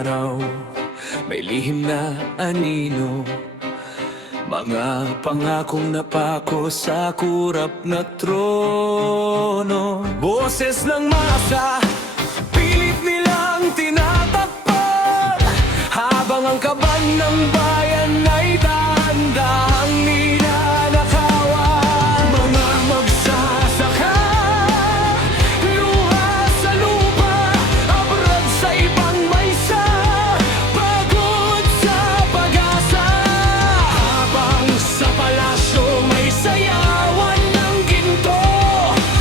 araw, may lihim na anino, mga pangakong napako sa kurap na trono. Boses ng masa, pilit nilang tinatakpan, habang ang kaban ng bayan ay dahan-dahang ninanakawan. Mga magsasaka, luha sa lupa, abrad sa ibang maysa, pagod sa pag-asa. Habang sa palasyo may sayawan ng ginto,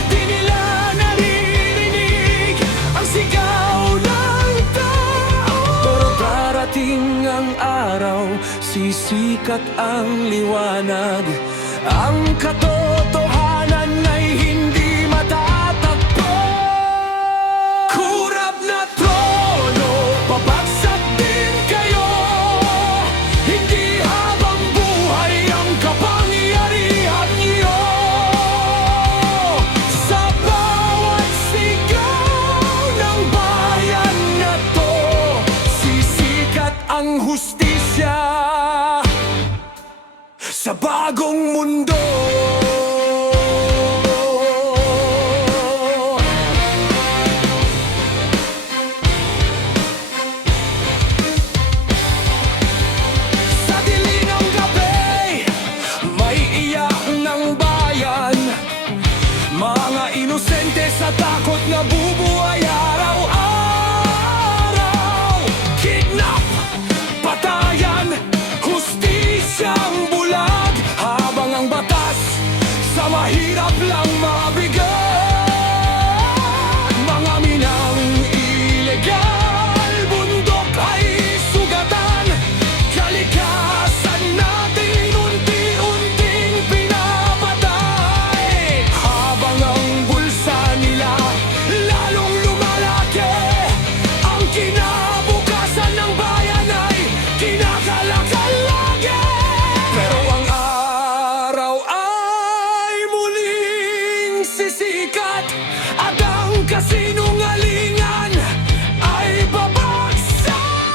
di nila naririnig ang sigaw ng tao. Pero darating ang araw, sisikat ang liwanag, ang katotohanan ay hindi matatagpo. Kurap na trono, babagsak din kayo, hindi habang buhay ang kapangyarihan niyo. Sa bawat sigaw ng bayan na to, sisikat ang hustisya sa bagong mundo. Sa dilim ng gabi, may iyak ng bayan, mga inosente sa takot na bubuhay araw-araw. Kidnap, patayan, hustisyang bulag, habang ang batas sa mahirap lang mabigat. Mga minang ilegal, bundok ay sugatan, kalikasan natin unti-unting pinapatay. Habang ang bulsa nila lalong lumalaki, ang kinabukasan ng bayan ay kinakalakal lagi. Pero ang araw ay muling sisikat, at ang kasinungalingan ay babagsak.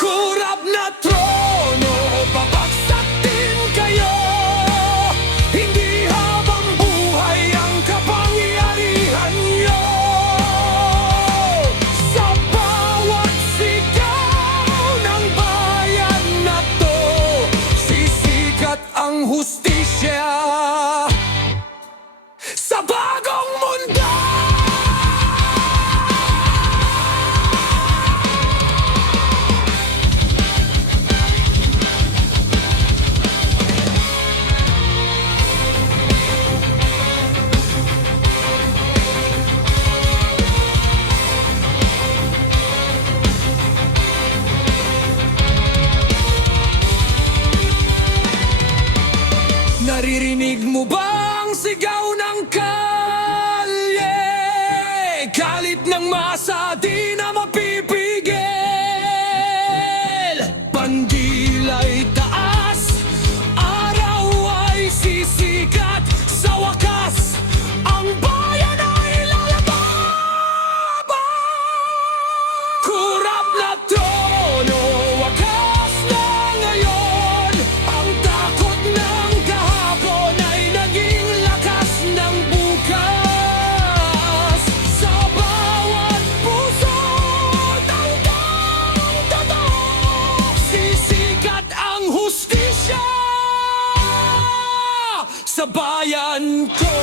Kurap na trono, babagsak din kayo, hindi habang buhay ang kapangyarihan niyo. Sa bawat sigaw ng bayan na to, sisikat ang hustisya sa bagong mundo. Naririnig mo ba ang sigaw ng kalye? Galit ng masa, di na mapipigil. Pandila'y taas, araw ay sisikat, sa wakas ang bayan ay lalaban. Kurap na trono, wakas na ngayon, ang takot ng kahapon ay naging lakas ng bukas. Sa bawat puso ng taong totoo, sisikat ang hustisya sa bayan ko.